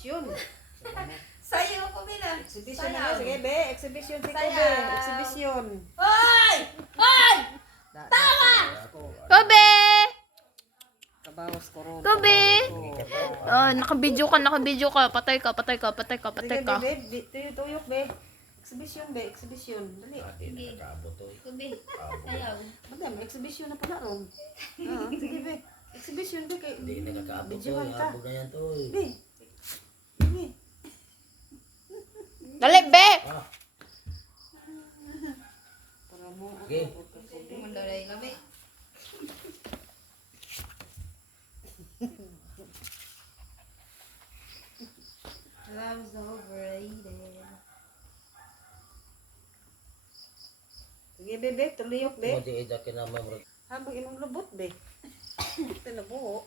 exhibition. Sayo ko bilang. Exhibition na. Sige, be. Exhibition si Sayaw. Kobe. Exhibition. Hoy! Hoy! Tawa! Kobe! Kabawas ko ron. Kobe! Naka-video ka. Patay ka. Sige, be. Tuyok, be. Exhibition, be. Exhibition. Dali. Sige. Kubi. Sayaw. Madam, exhibition na pala ron. Sige, be. Exhibition, be. Hindi nakakaabot to. Videohan ka. Abot na yan to. Be. Be. Dali, be! Para mo. Okay. Mandaray kami. Love's overrated. Sige, be, be. Tuliyok, be. Hindi ida kinamamrot. Habang imong lubot, be. Tinabuho.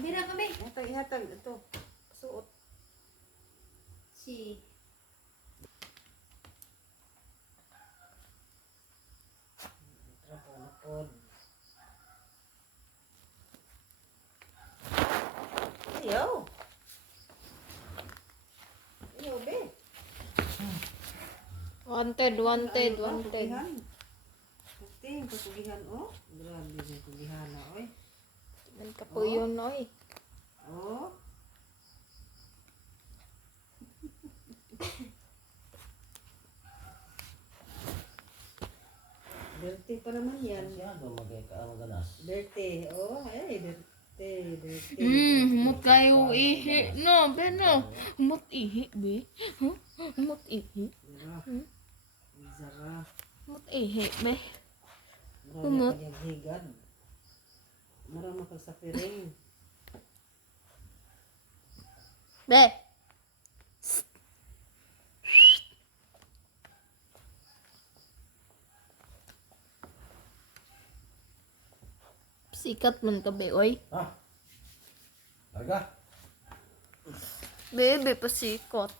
Bira kami. Ihatag. Ito. Suot. Si. Trapon. Ayaw. Ayaw, be. Wanted. Puting, kapugihan, oh. Grabe yung pugihan na, oy. Tingnan ka po yun, oy. Oh. Dirty pa naman yan. Masyado magkakaaganas. Dirty. Oh, ay, dirty. Humot kayo ihi. No, be, no. Humot ihi, be. Huh? Humot ihi. Zara. Humot ihi, be. Marami Humot. ka niyang higad. Marami ka sa piring. Be. Sikat man ka, be, oy. Ha? Larga? Bebe, pasikot.